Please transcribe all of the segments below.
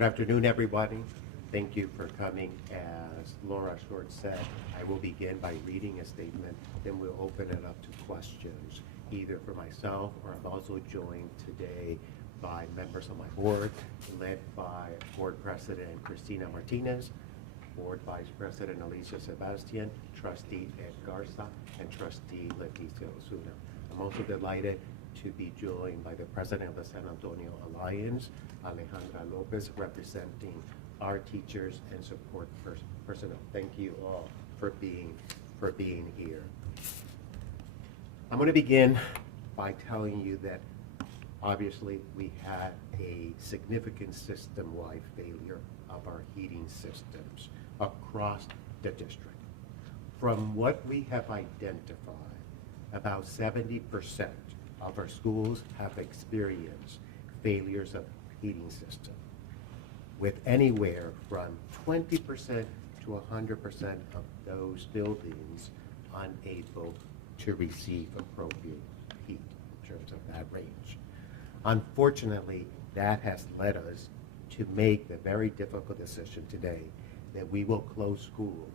Good afternoon, everybody. Thank you for coming. As Laura Short said, I will begin by reading a statement, then we'll open it up to questions, either for myself or I'm also joined today by members of my board, led by Board President Cristina Martinez, Board Vice President Alicia Sebastian, Trustee Ed Garza, and Trustee Leticia Osuna. I'm also delighted to be joined by the President of the San Antonio Alliance, Alejandra Lopez, representing our teachers and support personnel. Thank you all for being here. I'm going to begin by telling you that obviously we had a significant system-wide failure of our heating systems across the district. From what we have identified, about 70% of our schools have experienced failures of heating system, with anywhere from 20% to 100% of those buildings unable to receive appropriate heat in terms of that range. Unfortunately, that has led us to make the very difficult decision today that we will close schools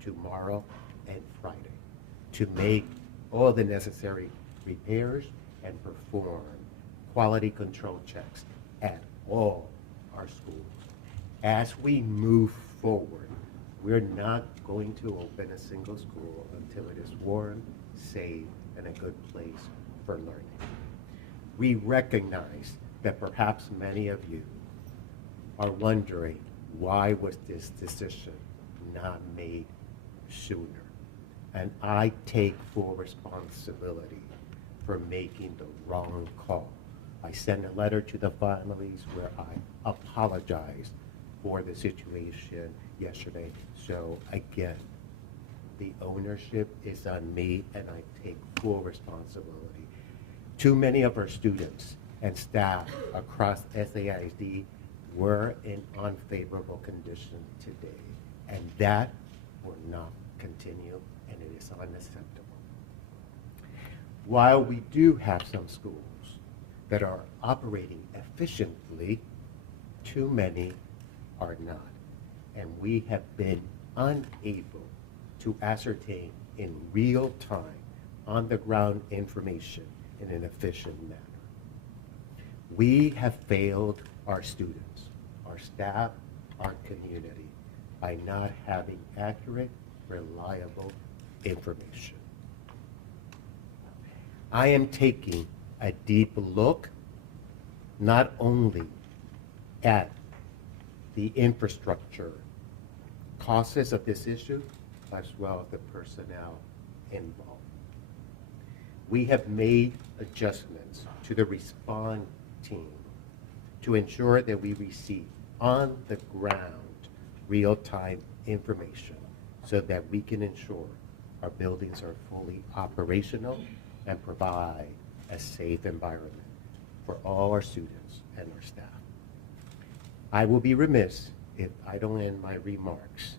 tomorrow and Friday to make all the necessary repairs and perform quality control checks at all our schools. As we move forward, we're not going to open a single school until it is warm, safe, and a good place for learning. We recognize that perhaps many of you are wondering, why was this decision not made sooner? And I take full responsibility for making the wrong call. I sent a letter to the families where I apologized for the situation yesterday. So again, the ownership is on me and I take full responsibility. Too many of our students and staff across SAISD were in unfavorable condition today, and that will not continue, and it is unacceptable. While we do have some schools that are operating efficiently, too many are not, and we have been unable to ascertain in real time, on-the-ground information in an efficient manner. We have failed our students, our staff, our community by not having accurate, reliable information. I am taking a deep look not only at the infrastructure causes of this issue, as well as the personnel involved. We have made adjustments to the response team to ensure that we receive on-the-ground, real-time information so that we can ensure our buildings are fully operational and provide a safe environment for all our students and our staff. I will be remiss if I don't end my remarks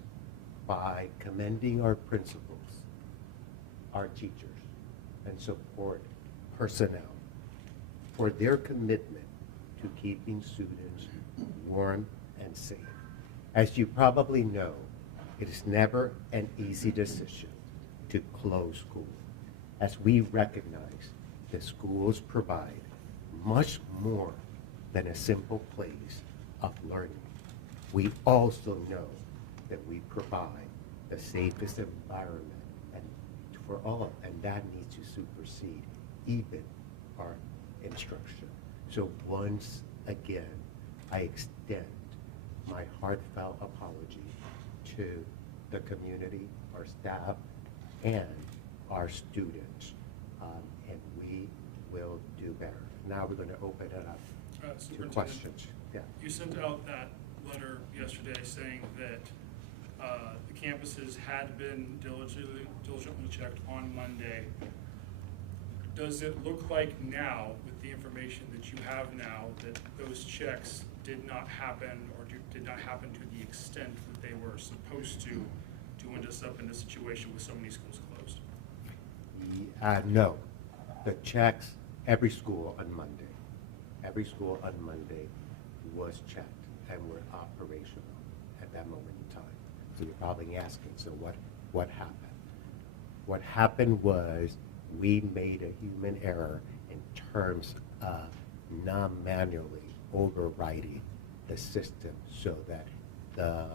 by commending our principals, our teachers, and support personnel for their commitment to keeping students warm and safe. As you probably know, it is never an easy decision to close school, as we recognize that schools provide much more than a simple place of learning. We also know that we provide the safest environment and for all, and that needs to supersede even our instruction. So once again, I extend my heartfelt apology to the community, our staff, and our students, and we will do better. Now we're going to open it up to questions. Yeah. You sent out that letter yesterday saying that the campuses had been diligently checked on Monday. Does it look like now, with the information that you have now, that those checks did not happen, or did not happen to the extent that they were supposed to end us up in this situation with so many schools closed? No. The checks, every school on Monday was checked. and were operational at that moment in time. So you're probably asking, so what happened? What happened was we made a human error in terms of non-manually overriding the system so that the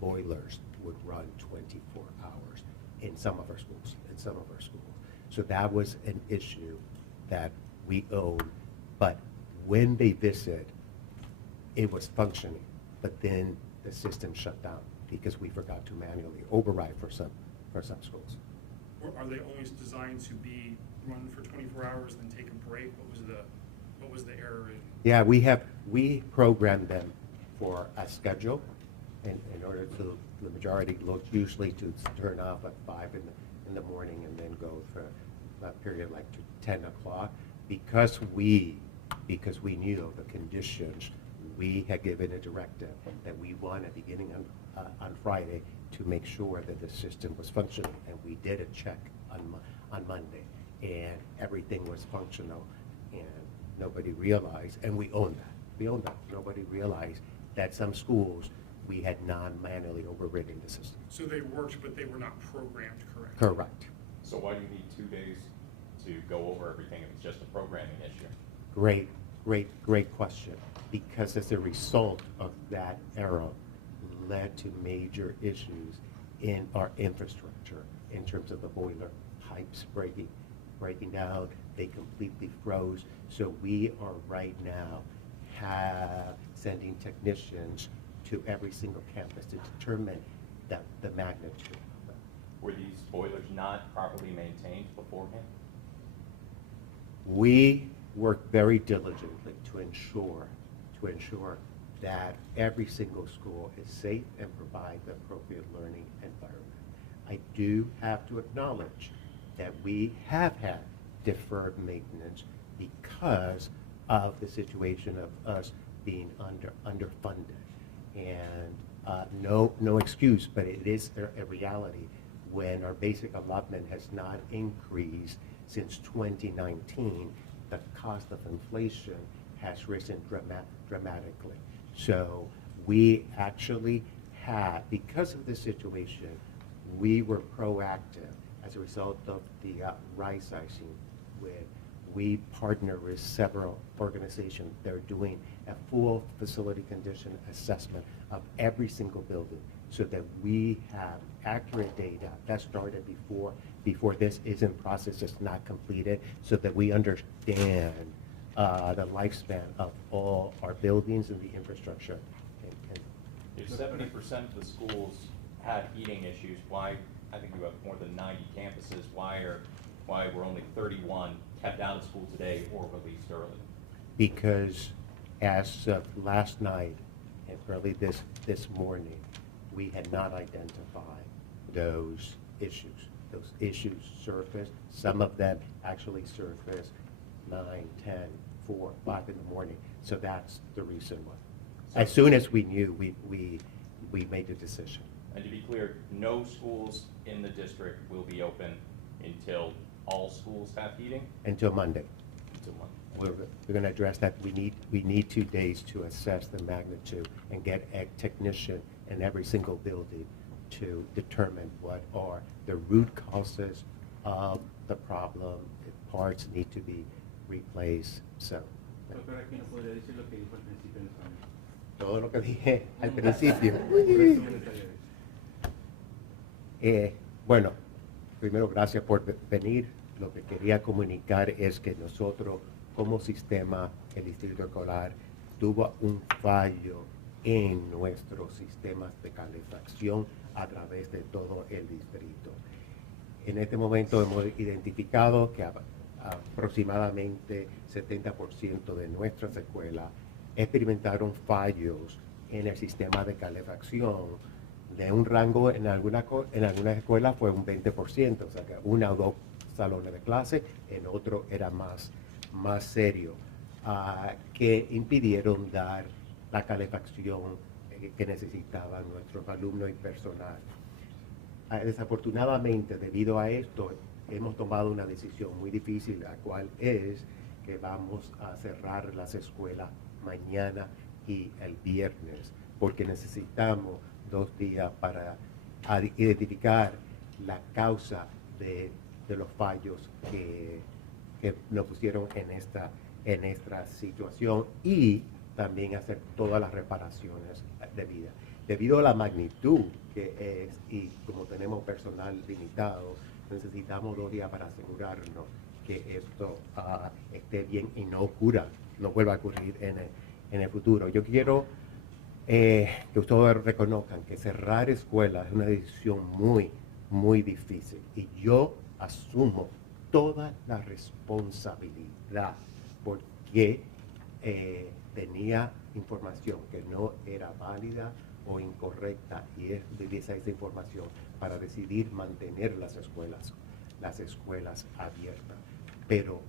boilers would run 24 hours in some of our schools, So that was an issue that we owned, but when they visit, it was functioning, but then the system shut down because we forgot to manually override for some schools. Or are they always designed to be run for 24 hours, then take a break? What was the error in? Yeah, we programmed them for a schedule in order to, the majority look usually to turn off at 5 in the morning and then go for a period like to 10 o'clock. Because we knew of the conditions, we had given a directive that we wanted beginning on Friday to make sure that the system was functioning. And we did a check on Monday, and everything was functional, and nobody realized, and we own that. Nobody realized that some schools, we had non-manually overridden the system. So they worked, but they were not programmed correctly? Correct. So why do you need 2 days to go over everything if it's just a programming issue? Great question. Because as a result of that error led to major issues in our infrastructure in terms of the boiler pipes breaking down. They completely froze. So we are right now sending technicians to every single campus to determine the magnitude. Were these boilers not properly maintained beforehand? We work very diligently to ensure that every single school is safe and provide the appropriate learning environment. I do have to acknowledge that we have had deferred maintenance because of the situation of us being underfunded. And no excuse, but it is a reality when our basic allotment has not increased since 2019. The cost of inflation has risen dramatically. So we actually had, because of this situation, we were proactive as a result of the right-sizing. We partner with several organizations. They're doing a full facility condition assessment of every single building so that we have accurate data. That started before this is in process, it's not completed, so that we understand the lifespan of all our buildings and the infrastructure. If 70% of the schools had heating issues, why, I think you have more than 90 campuses, why were only 31 kept out of school today or released early? Because as of last night and early this morning, we had not identified those issues. Those issues surfaced. Some of them actually surfaced 9, 10, 4, 5 in the morning. So that's the reason why. So, as soon as we knew, we made a decision. And to be clear, no schools in the district will be open until all schools have heating? Until Monday. Until Monday. We're going to address that. We need 2 days to assess the magnitude and get a technician in every single building to determine what are the root causes of the problem. If parts need to be replaced. So. Doctor, aquí no podría decir lo que dijo al principio en español. Todo lo que dije al principio. Bueno, primero gracias por venir. Lo que quería comunicar es que nosotros como sistema, el Distrito Escolar, tuvo un fallo en nuestros sistemas de calefacción a través de todo el distrito. En este momento hemos identificado que aproximadamente 70% de nuestras escuelas experimentaron fallos en el sistema de calefacción. De un rango en algunas escuelas fue un 20%, o sea que 1 o 2 salones de clase, en otro era más serio, que impidieron dar la calefacción que necesitaban nuestros alumnos y personal. Desafortunadamente, debido a esto, hemos tomado una decisión muy difícil, la cual es que vamos a cerrar las escuelas mañana y el viernes, porque necesitamos 2 días para identificar la causa de los fallos que nos pusieron en esta situación y también hacer todas las reparaciones debidas. Debido a la magnitud que es y como tenemos personal limitado, necesitamos 2 días para asegurarnos que esto esté bien y no vuelva a ocurrir en el futuro. Yo quiero que ustedes reconozcan que cerrar escuelas es una decisión muy, muy difícil y yo asumo toda la responsabilidad porque tenía información que no era válida o incorrecta y utiliza esa información para decidir mantener las escuelas abiertas. Pero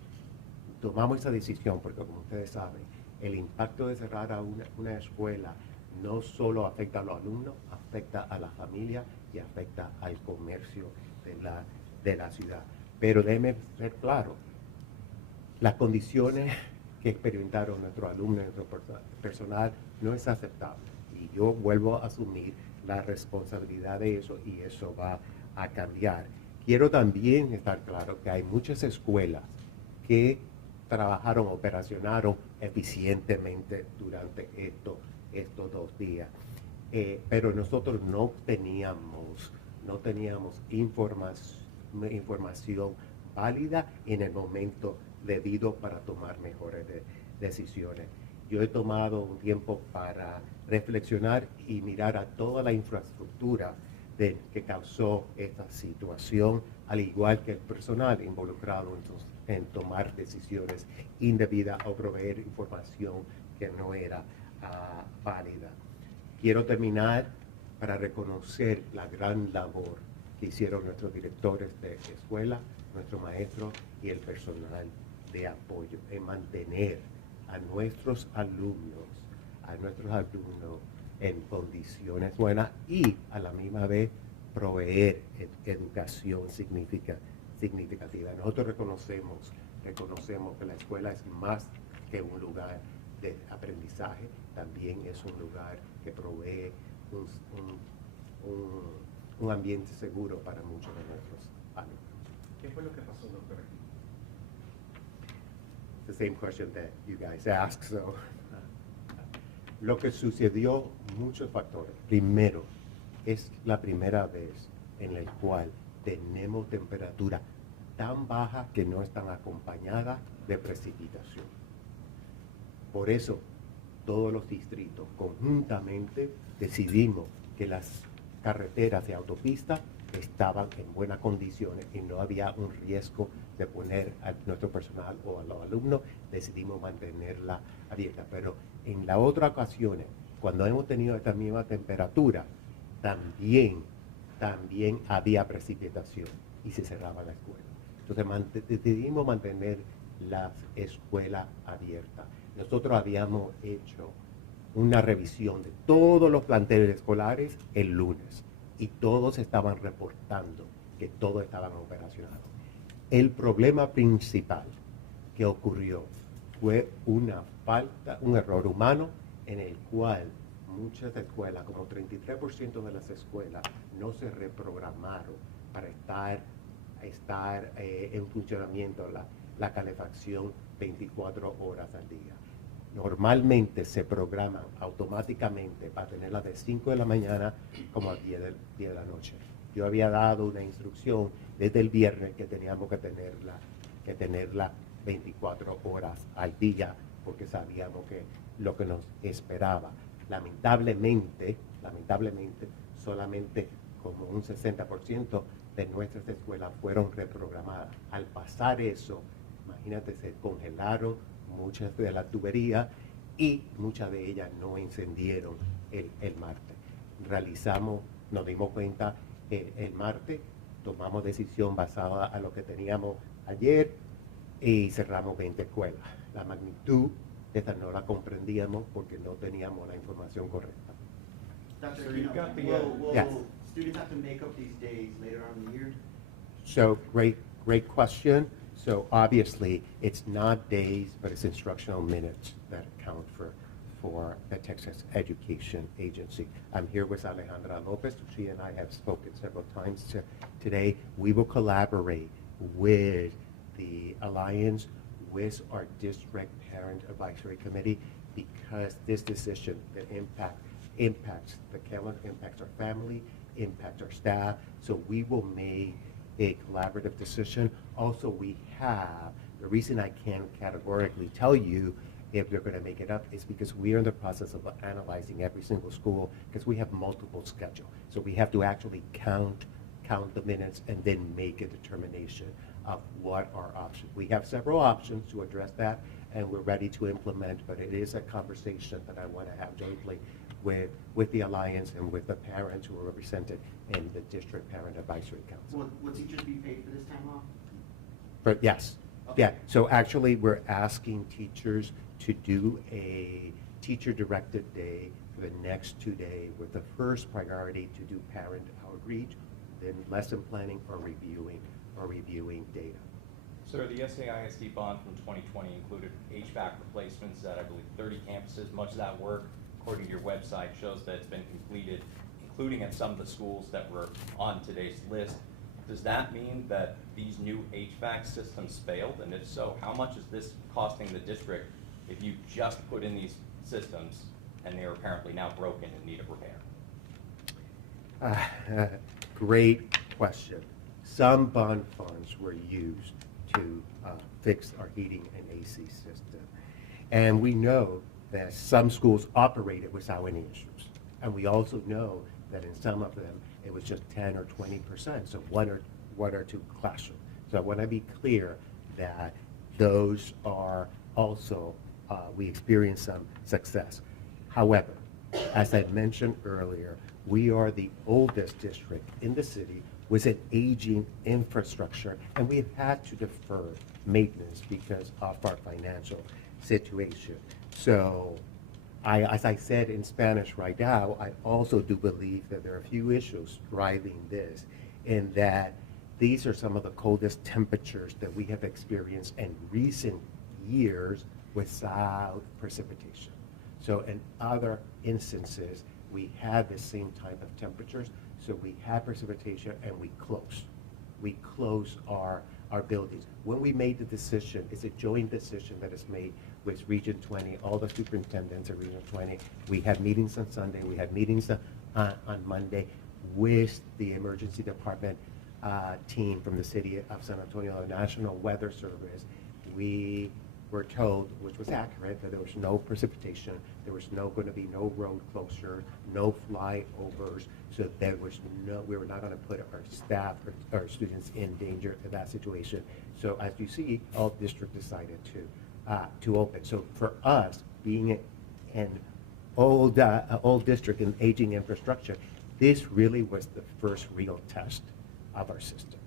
tomamos esa decisión porque, como ustedes saben, el impacto de cerrar a una escuela no solo afecta a los alumnos, afecta a la familia y afecta al comercio de la ciudad. Pero déjeme ser claro, las condiciones que experimentaron nuestros alumnos y nuestro personal no es aceptable. Y yo vuelvo a asumir la responsabilidad de eso y eso va a cambiar. Quiero también estar claro que hay muchas escuelas que operacionaron eficientemente durante estos 2 días. Pero nosotros no teníamos información válida en el momento debido para tomar mejores decisiones. Yo he tomado un tiempo para reflexionar y mirar a toda la infraestructura que causó esta situación, al igual que el personal involucrado en tomar decisiones indebidas o proveer información que no era válida. Quiero terminar para reconocer la gran labor que hicieron nuestros directores de escuela, nuestros maestros y el personal de apoyo en mantener a nuestros alumnos en condiciones buenas y a la misma vez proveer educación significativa. Nosotros reconocemos que la escuela es más que un lugar de aprendizaje, también es un lugar que provee un ambiente seguro para muchos de nuestros alumnos. ¿Qué fue lo que pasó, doctor? The same question that you guys asked. So, lo que sucedió, muchos factores. Primero, es la primera vez en la cual tenemos temperatura tan baja que no están acompañadas de precipitación. Por eso, todos los distritos conjuntamente decidimos que las carreteras y autopistas estaban en buenas condiciones y no había un riesgo de poner a nuestro personal o a los alumnos. Decidimos mantenerla abierta. Pero en las otras ocasiones, cuando hemos tenido esta misma temperatura, también había precipitación y se cerraba la escuela. Entonces decidimos mantener las escuelas abiertas. Nosotros habíamos hecho una revisión de todos los planteles escolares el lunes y todos estaban reportando que todos estaban operacionados. El problema principal que ocurrió fue un error humano en el cual muchas escuelas, como 33% de las escuelas, no se reprogramaron para estar en funcionamiento la calefacción 24 horas al día. Normalmente se programan automáticamente para tenerla de 5 de la mañana como a 10 de la noche. Yo había dado una instrucción desde el viernes que teníamos que tenerla 24 horas al día porque sabíamos que lo que nos esperaba. Lamentablemente, solamente como un 60% de nuestras escuelas fueron reprogramadas. Al pasar eso, imagínate, se congelaron muchas de las tuberías y muchas de ellas no encendieron el martes. Nos dimos cuenta el martes, tomamos decisión basada a lo que teníamos ayer y cerramos 20 escuelas. La magnitud de esta no la comprendíamos porque no teníamos la información correcta. Dr. So you've got the, will Yes. students have to make up these days later on in the year? So great question. So obviously it's not days, but it's instructional minutes that account for the Texas Education Agency. I'm here with Alejandra Lopez. She and I have spoken several times today. We will collaborate with the Alliance, with our district parent advisory committee, because this decision that impacts the calendar, impacts our family, impacts our staff. So we will make a collaborative decision. Also, we have, the reason I can't categorically tell you if they're going to make it up is because we are in the process of analyzing every single school, because we have multiple schedules. So we have to actually count the minutes and then make a determination of what our options. We have several options to address that, and we're ready to implement, but it is a conversation that I want to have jointly with the Alliance and with the parents who are represented in the District Parent Advisory Council. Will teachers be paid for this time off? But yes, Okay. yeah. So actually, we're asking teachers to do a teacher-directed day for the next 2 days, with the first priority to do parent outreach, then lesson planning or reviewing data. Sir, the SAISD bond from 2020 included HVAC replacements at, I believe, 30 campuses. Much of that work, according to your website, shows that it's been completed, including at some of the schools that were on today's list. Does that mean that these new HVAC systems failed? And if so, how much is this costing the district if you just put in these systems and they are apparently now broken and need a repair? Great question. Some bond funds were used to fix our heating and AC system. And we know that some schools operated without any issues. And we also know that in some of them, it was just 10 or 20%, so one or two classrooms. So I want to be clear that those are also, we experienced some success. However, as I mentioned earlier, we are the oldest district in the city with an aging infrastructure, and we've had to defer maintenance because of our financial situation. So, as I said in Spanish right now, I also do believe that there are a few issues driving this, in that these are some of the coldest temperatures that we have experienced in recent years without precipitation. So in other instances, we had the same type of temperatures, so we had precipitation and we closed our buildings. When we made the decision, it's a joint decision that is made with Region 20, all the superintendents of Region 20. We had meetings on Sunday, we had meetings on Monday with the emergency department team from the city of San Antonio, the National Weather Service. We were told, which was accurate, that there was no precipitation, there was going to be no road closure, no flyovers, so there was we were not going to put our staff or our students in danger in that situation. So as you see, all districts decided to open. So for us, being an old district and aging infrastructure, this really was the first real test of our system.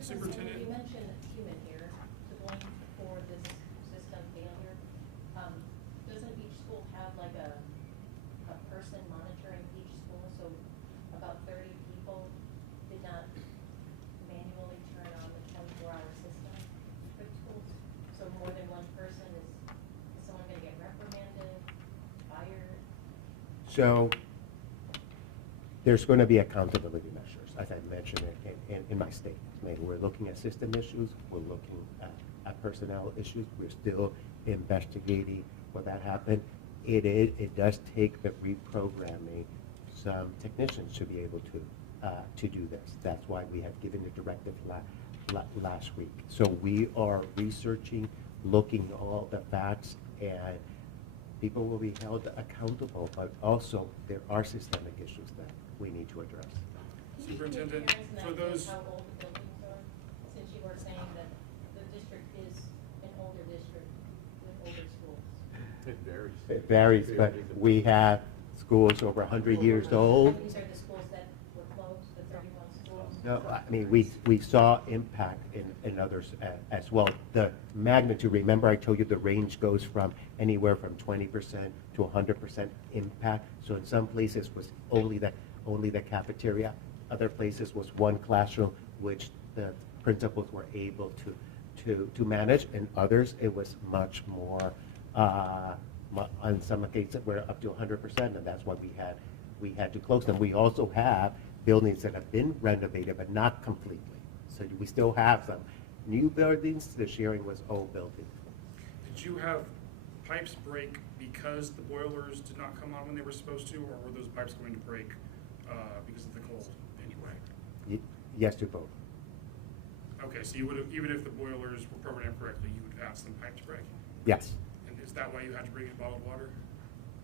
Superintendent? You mentioned human error to blame for this system failure. Doesn't each school have like a person monitoring each school? So about 30 people did not manually turn on the 24-hour system for schools. So more than one person, is someone going to get reprimanded, fired? So there's going to be accountability measures, as I mentioned in my statement. We're looking at system issues, we're looking at personnel issues, we're still investigating what that happened. It does take the reprogramming some technicians to be able to do this. That's why we have given the directive last week. So we are researching, looking at all the facts, and people will be held accountable, but also there are systemic issues that we need to address. Can you give Superintendent, parents an for idea of those, how old the buildings are? Since you were saying that the district is an older district with older schools. It varies. It varies, but we have schools over 100 years old. These are the schools that were closed, the 31 schools? No, I mean, we saw impact in others as well. The magnitude, remember I told you the range goes from anywhere from 20% to 100% impact. So in some places was only the cafeteria. Other places was one classroom, which the principals were able to manage. And others, it was much more On some cases, we're up to 100%, and that's why we had to close them. We also have buildings that have been renovated, but not completely. So we still have some new buildings. The sharing was old buildings. Did you have pipes break because the boilers did not come on when they were supposed to, or were those pipes going to break because of the cold anyway? Yes to both. Okay, so you would have, even if the boilers were programmed correctly, you would have had some pipes break? Yes, And is that why you had to bring in bottled water?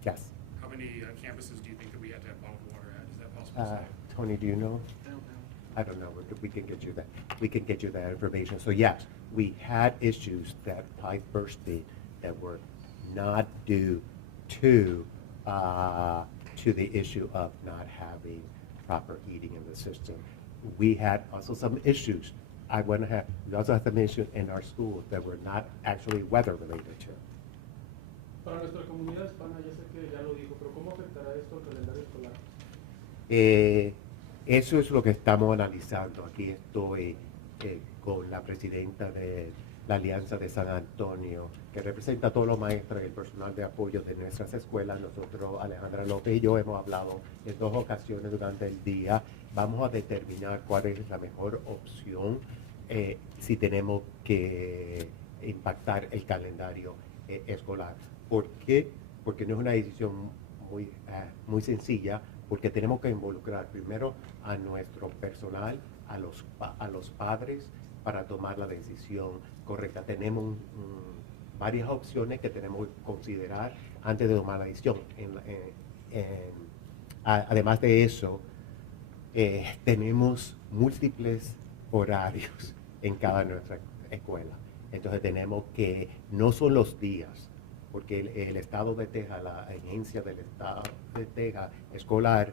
yes. How many campuses do you think that we had to have bottled water at? Is that possible to say? Tony, do you know? I don't know. I don't know, we can get you that, we can get you that information. So yes, we had issues that pipe bursted that were not due to the issue of not having proper heating in the system. We had also some issues. We also had some issues in our schools that were not actually weather related to. Para nuestra comunidad hispana, ya sé que ya lo dijo, pero ¿cómo afectará esto al calendario escolar? Eso es lo que estamos analizando. Aquí estoy con la presidenta de la Alianza de San Antonio, que representa a todos los maestros y el personal de apoyo de nuestras escuelas. Nosotros, Alejandra López y yo, hemos hablado en 2 ocasiones durante el día. Vamos a determinar cuál es la mejor opción si tenemos que impactar el calendario escolar. ¿Por qué? Porque no es una decisión muy sencilla, porque tenemos que involucrar primero a nuestro personal, a los padres, para tomar la decisión correcta. Tenemos varias opciones que tenemos que considerar antes de tomar la decisión. Además de eso, tenemos múltiples horarios en cada nuestra escuela. Entonces tenemos que, no son los días, porque el Estado de Texas, la agencia del Estado de Texas escolar,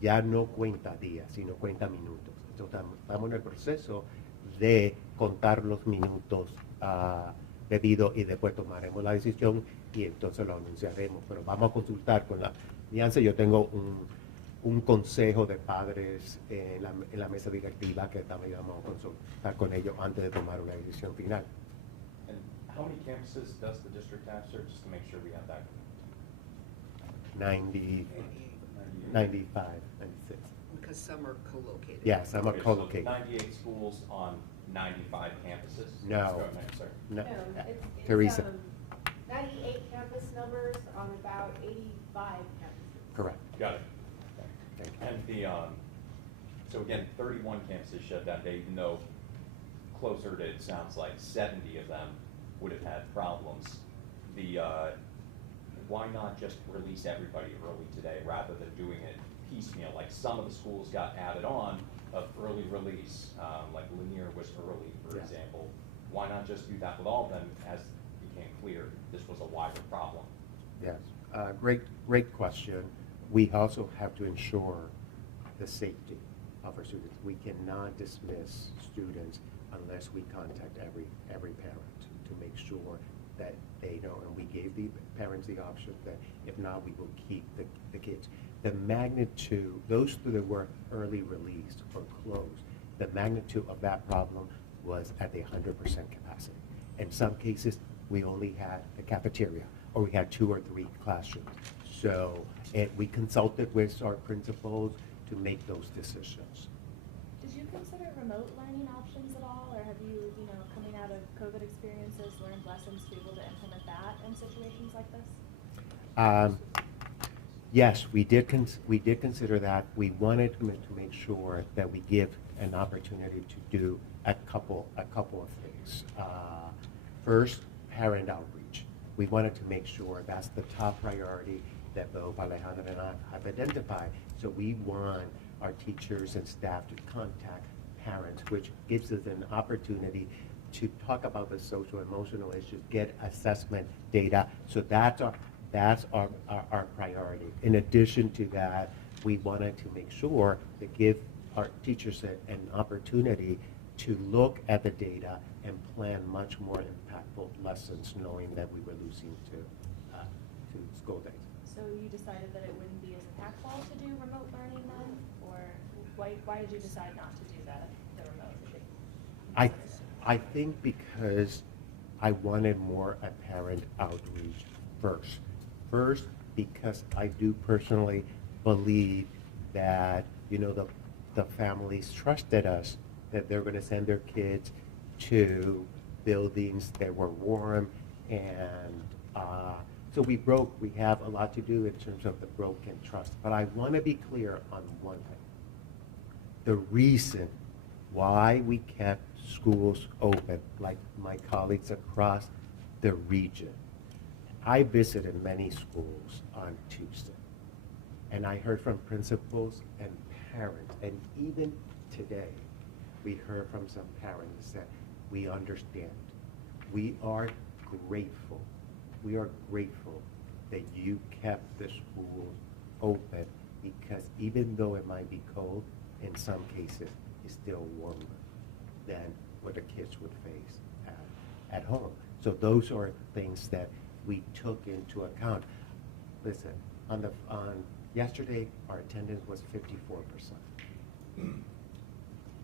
ya no cuenta días, sino cuenta minutos. Entonces estamos en el proceso de contar los minutos debido y después tomaremos la decisión y entonces lo anunciaremos. Pero vamos a consultar con la alianza. Yo tengo un consejo de padres en la mesa directiva que también vamos a consultar con ellos antes de tomar una decisión final. And how many campuses does the district have, sir, just to make sure we have that? 90, 95, 96. Because some are co-located. Yeah, some are Okay, so co-located. 98 schools on 95 campuses? No. Go ahead, sir. No, It's, Teresa, 98 campus numbers on about 85 campuses. correct. Got it. Thank you. And the, so again, 31 campuses shut down today, even though closer to, it sounds like 70 of them would have had problems. Why not just release everybody early today rather than doing it piecemeal? Like some of the schools got added on of early release, like Lanier was early, for Yeah. example. Why not just do that with all of them as became clear this was a wider problem? Yes, great question. We also have to ensure the safety of our students. We cannot dismiss students unless we contact every parent to make sure that they know, and we gave the parents the option that if not, we will keep the kids. The magnitude, those that were early released or closed, the magnitude of that problem was at the 100% capacity. In some cases, we only had the cafeteria, or we had 2 or 3 classrooms. So we consulted with our principals to make those decisions. Did you consider remote learning options at all, or have you, coming out of COVID experiences, learned lessons to be able to implement that in situations like this? Yes, we did consider that. We wanted to make sure that we give an opportunity to do a couple of things. First, parent outreach. We wanted to make sure that's the top priority that both Alejandra and I have identified. So we want our teachers and staff to contact parents, which gives us an opportunity to talk about the social emotional issues, get assessment data. So that's our priority. In addition to that, we wanted to make sure to give our teachers an opportunity to look at the data and plan much more impactful lessons, knowing that we were losing to school days. So you decided that it wouldn't be as impactful to do remote learning then, or why did you decide not to do the remote? I think because I wanted more apparent outreach first. First, because I do personally believe that, the families trusted us, that they're gonna send their kids to buildings that were warm, and so we have a lot to do in terms of the broken trust. But I wanna be clear on one thing. The reason why we kept schools open, like my colleagues across the region, I visited many schools on Tuesday, and I heard from principals and parents, and even today, we heard from some parents that we understand. We are grateful. We are grateful that you kept the schools open, because even though it might be cold, in some cases, it's still warmer than what the kids would face at home. So those are things that we took into account. Listen, on yesterday, our attendance was 54%.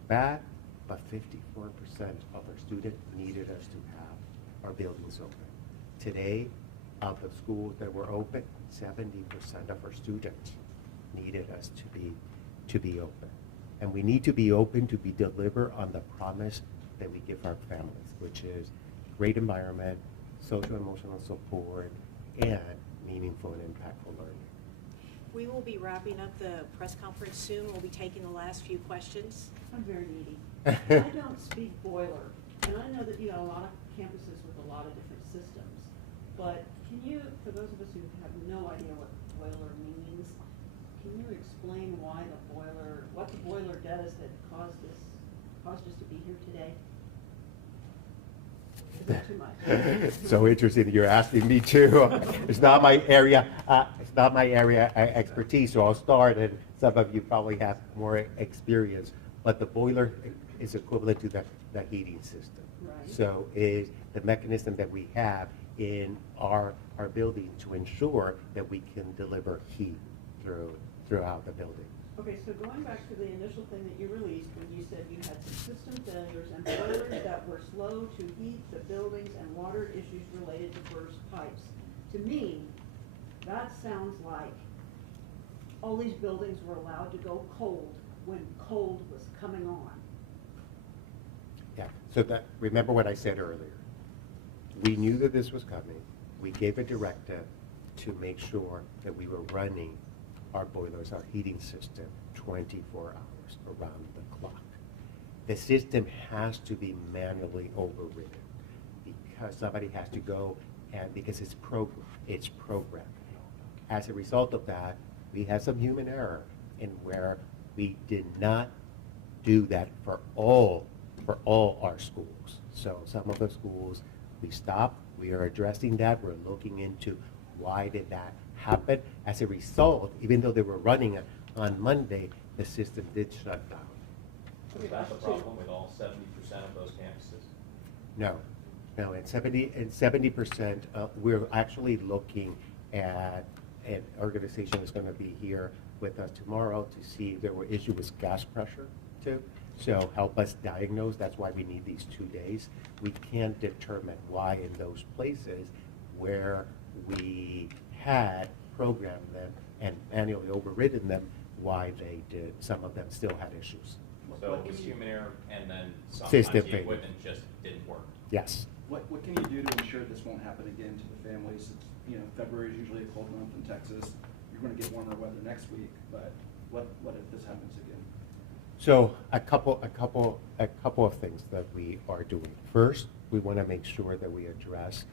Bad, but 54% of our students needed us to have our buildings open. Today, of the schools that were open, 70% of our students needed us to be open. And we need to be open to deliver on the promise that we give our families, which is great environment, social emotional support, and meaningful and impactful learning. We will be wrapping up the press conference soon. We'll be taking the last few questions. I'm very needy. I don't speak boiler, and I know that you have a lot of campuses with a lot of different systems. But can you, for those of us who have no idea what boiler means, can you explain what the boiler does that caused us to be here today? Is that too much? So interesting, you're asking me too. It's not my area. Expertise. So I'll start, and some of you probably have more experience. But the boiler is equivalent to the heating system. Right. So is the mechanism that we have in our building to ensure that we can deliver heat throughout the building. Okay, so going back to the initial thing that you released, when you said you had some system failures and boilers that were slow to heat the buildings and water issues related to burst pipes. To me, that sounds like all these buildings were allowed to go cold when cold was coming on. Yeah, so remember what I said earlier. We knew that this was coming. We gave a directive to make sure that we were running our boilers, our heating system, 24 hours around the clock. The system has to be manually overridden because somebody has to go, and because it's programmed. As a result of that, we had some human error in where we did not do that for all our schools. So some of the schools we stopped, we are addressing that, we're looking into why did that happen. As a result, even though they were running on Monday, the system did shut down. Was that the problem with all 70% of those campuses? No, and 70%, we're actually looking at an organization that's going to be here with us tomorrow to see if there were issues with gas pressure too. So help us diagnose. That's why we need these 2 days. We can't determine why in those places where we had programmed them and manually overridden them, why they did. Some of them still had issues. So it was human error, and then sometimes System the failure. equipment just didn't work. Yes. What can you do to ensure this won't happen again to the families? February is usually a cold month in Texas. You're going to get warmer weather next week, but what if this happens again? So a couple of things that we are doing. First, we want to make sure that we address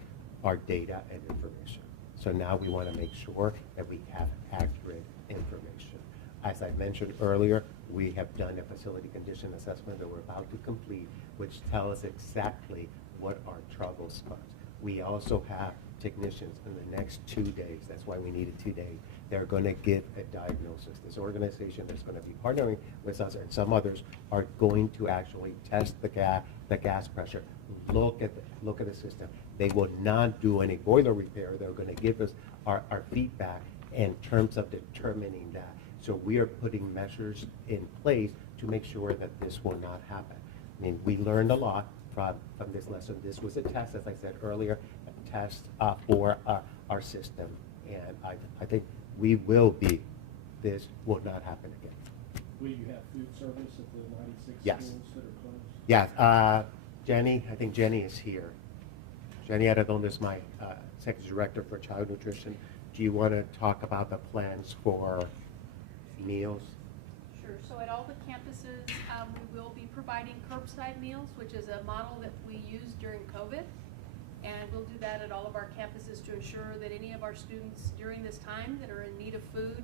our data and information. So now we want to make sure that we have accurate information. As I mentioned earlier, we have done a facility condition assessment that we're about to complete, which tells us exactly what our trouble spots. We also have technicians in the next 2 days. That's why we needed 2 days. They're going to give a diagnosis. This organization that's going to be partnering with us and some others are going to actually test the gas pressure, look at the system. They will not do any boiler repair. They're going to give us our feedback in terms of determining that. So we are putting measures in place to make sure that this will not happen. I mean, we learned a lot from this lesson. This was a test, as I said earlier, a test for our system. And I think we will be, this will not happen again. Will you have food service at the 96 Yes. schools that are closed? Yeah, Jenny, I think Jenny is here. Jenny Arredondo is my Executive Director for Child Nutrition. Do you want to talk about the plans for meals? Sure, so at all the campuses, we will be providing curbside meals, which is a model that we used during COVID. And we'll do that at all of our campuses to ensure that any of our students during this time that are in need of food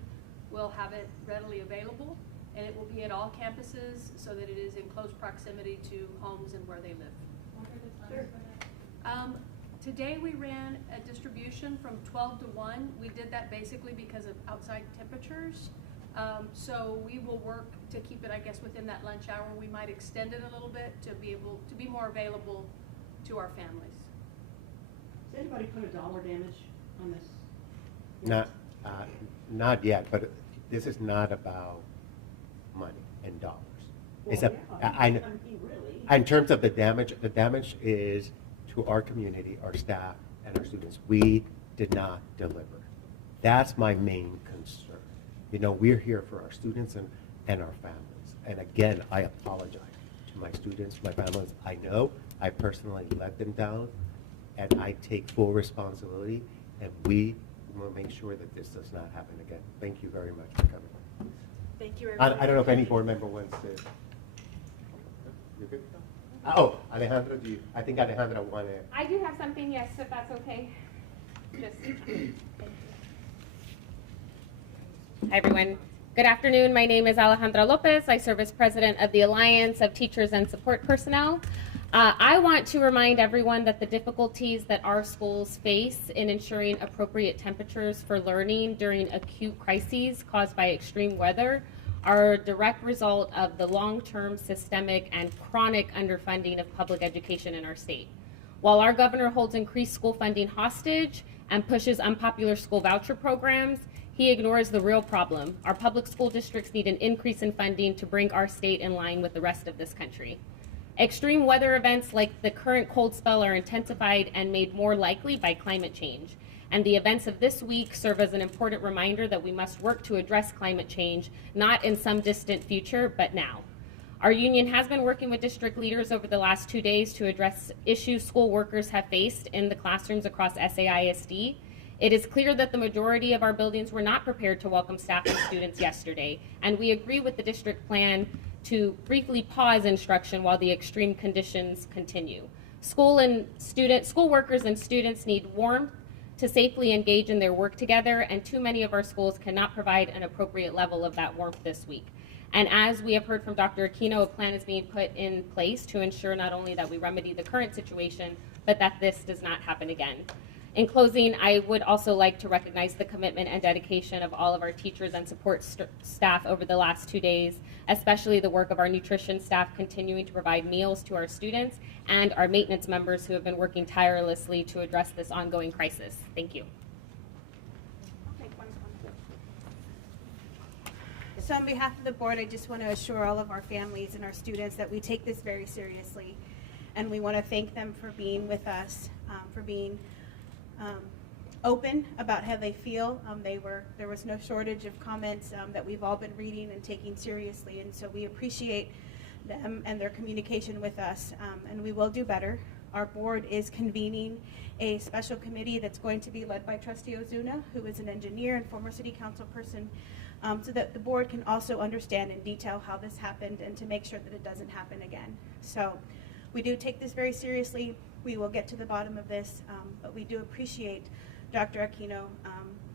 will have it readily available. And it will be at all campuses so that it is in close proximity to homes and where they live. What are the times for that? Today we ran a distribution from 12 to 1. We did that basically because of outside temperatures. So we will work to keep it, I guess, within that lunch hour. We might extend it a little bit to be able to be more available to our families. Does anybody put a dollar damage on this? Not yet, but this is not about money and dollars. It's Well, a, yeah, I, mean, really. in terms of the damage is to our community, our staff, and our students. We did not deliver. That's my main concern. You know, we're here for our students and our families. And again, I apologize to my students, my families. I know I personally let them down, and I take full responsibility, and we will make sure that this does not happen again. Thank you very much for coming. Thank you, everyone. I don't know if any board member wants to. You're good? Oh, Alejandra, I think Alejandra wanted. I do have something, yes, if that's okay. Just. Hi, everyone. Good afternoon. My name is Alejandra Lopez. I serve as president of the Alliance of Teachers and Support Personnel. I want to remind everyone that the difficulties that our schools face in ensuring appropriate temperatures for learning during acute crises caused by extreme weather are a direct result of the long-term systemic and chronic underfunding of public education in our state. While our governor holds increased school funding hostage and pushes unpopular school voucher programs, he ignores the real problem. Our public school districts need an increase in funding to bring our state in line with the rest of this country. Extreme weather events like the current cold spell are intensified and made more likely by climate change. And the events of this week serve as an important reminder that we must work to address climate change, not in some distant future, but now. Our union has been working with district leaders over the last 2 days to address issues school workers have faced in the classrooms across SAISD. It is clear that the majority of our buildings were not prepared to welcome staff and students yesterday, and we agree with the district plan to briefly pause instruction while the extreme conditions continue. School workers and students need warmth to safely engage in their work together, and too many of our schools cannot provide an appropriate level of that warmth this week. And as we have heard from Dr. Aquino, a plan is being put in place to ensure not only that we remedy the current situation, but that this does not happen again. In closing, I would also like to recognize the commitment and dedication of all of our teachers and support staff over the last 2 days, especially the work of our nutrition staff continuing to provide meals to our students and our maintenance members who have been working tirelessly to address this ongoing crisis. Thank you. So on behalf of the board, I just want to assure all of our families and our students that we take this very seriously. And we want to thank them for being with us, for being open about how they feel. There was no shortage of comments that we've all been reading and taking seriously, and so we appreciate them and their communication with us, and we will do better. Our board is convening a special committee that's going to be led by Trustee Ozuna, who is an engineer and former city council person, so that the board can also understand in detail how this happened and to make sure that it doesn't happen again. So we do take this very seriously. We will get to the bottom of this, but we do appreciate Dr. Aquino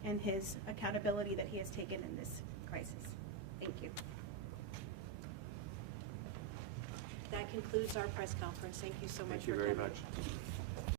and his accountability that he has taken in this crisis. Thank you. That concludes our press conference. Thank you so much Thank you for very coming. much.